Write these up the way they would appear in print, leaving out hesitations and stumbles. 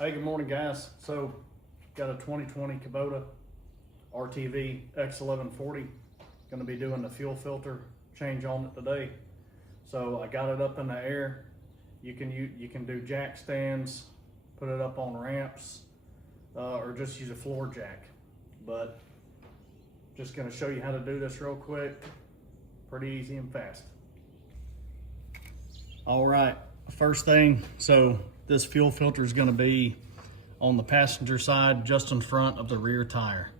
Hey, good morning, guys. So, got a 2020 Kubota RTV X1140. Going to be doing the fuel filter change on it today. So I got it up in the air. You can do jack stands, put it up on ramps, or just use a floor jack. But just going to show you how to do this real quick. Pretty easy and fast. All right, first thing, so this fuel filter is going to be on the passenger side, just in front of the rear tire.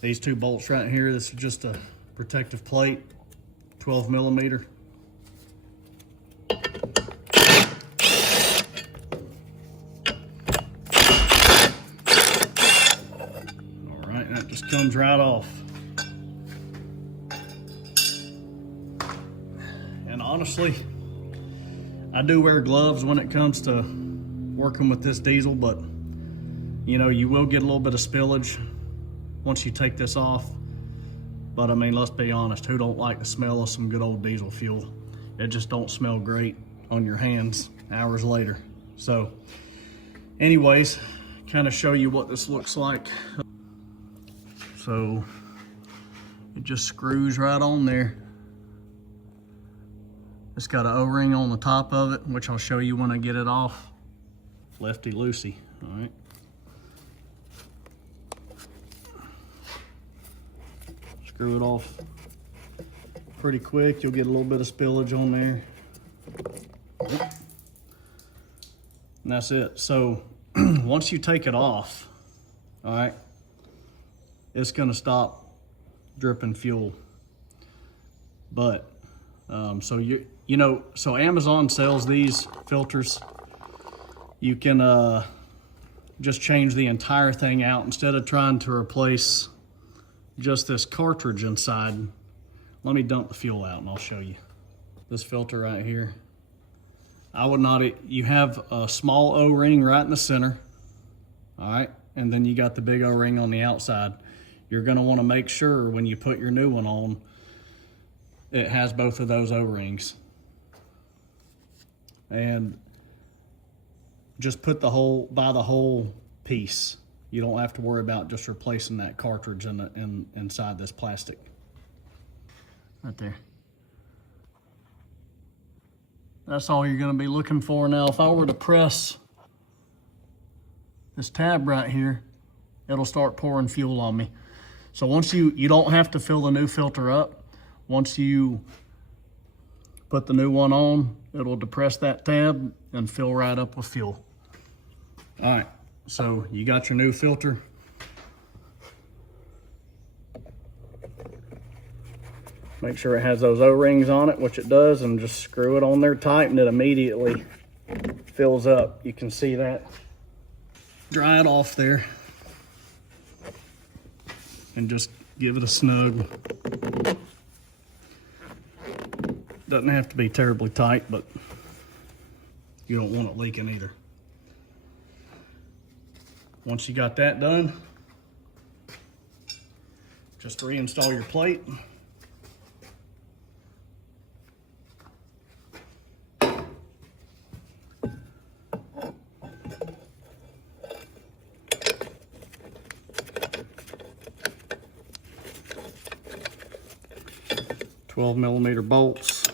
These two bolts right here, this is just a protective plate, 12 millimeter. All right, that just comes right off. And honestly, I do wear gloves when it comes to working with this diesel, but you know, you will get a little bit of spillage once you take this off. But I mean, let's be honest, who don't like the smell of some good old diesel fuel? It just don't smell great on your hands hours later. So anyways, kind of show you what this looks like. So it just screws right on there. It's got an O-ring on the top of it, which I'll show you when I get it off. Lefty loosey, all right. Screw it off pretty quick. You'll get a little bit of spillage on there. And that's it. So once you take it off, all right, it's gonna stop dripping fuel. But so so Amazon sells these filters. You can just change the entire thing out instead of trying to replace just this cartridge inside. Let me dump the fuel out and I'll show you. This filter right here, I would not, you have a small O-ring right in the center, all right? And then you got the big O-ring on the outside. You're gonna wanna make sure when you put your new one on, it has both of those O-rings. And just put the whole piece. You don't have to worry about just replacing that cartridge inside this plastic. Right there. That's all you're gonna be looking for. Now, if I were to press this tab right here, it'll start pouring fuel on me. So once you don't have to fill the new filter up. Once you put the new one on, it'll depress that tab and fill right up with fuel. All right, so you got your new filter. Make sure it has those O-rings on it, which it does, and just screw it on there tight and it immediately fills up. You can see that. Dry it off there and just give it a snug. Doesn't have to be terribly tight, but you don't want it leaking either. Once you got that done, just reinstall your plate. .12 millimeter bolts.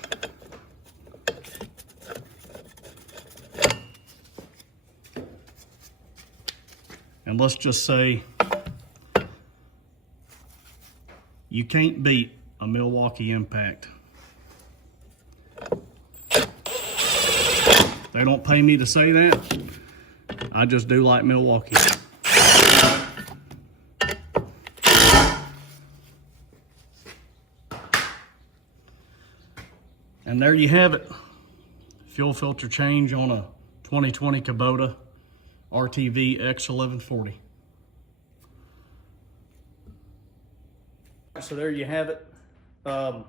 And let's just say you can't beat a Milwaukee impact. They don't pay me to say that. I just do like Milwaukee. And there you have it. Fuel filter change on a 2020 Kubota RTV X1140. So there you have it. I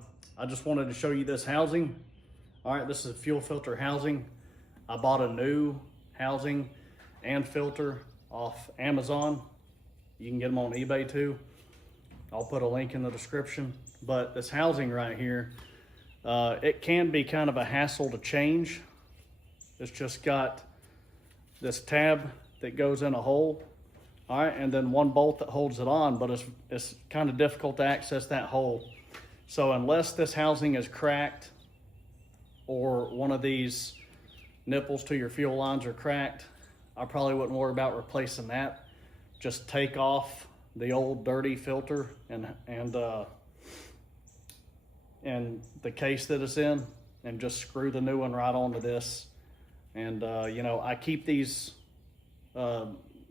just wanted to show you this housing. All right, this is a fuel filter housing. I bought a new housing and filter off Amazon. You can get them on eBay too. I'll put a link in the description. But this housing right here, it can be kind of a hassle to change. It's just got this tab that goes in a hole, all right, and then one bolt that holds it on, but it's kind of difficult to access that hole. So unless this housing is cracked or one of these nipples to your fuel lines are cracked, I probably wouldn't worry about replacing that. Just take off the old dirty filter and the case that it's in, and just screw the new one right onto this. And you know, I keep these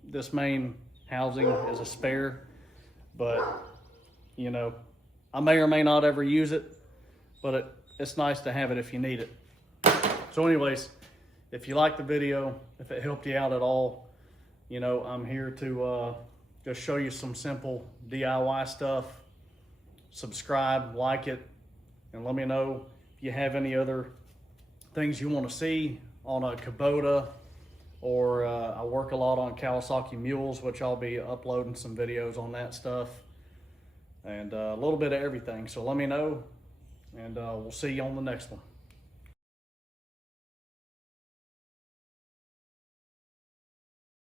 this main housing as a spare, but you know, I may or may not ever use it, but it's nice to have it if you need it. So anyways, if you liked the video, if it helped you out at all, you know, I'm here to just show you some simple DIY stuff. Subscribe, like it, and let me know if you have any other things you want to see on a Kubota, or I work a lot on Kawasaki mules, which I'll be uploading some videos on that stuff, and a little bit of everything. So let me know, and we'll see you on the next one.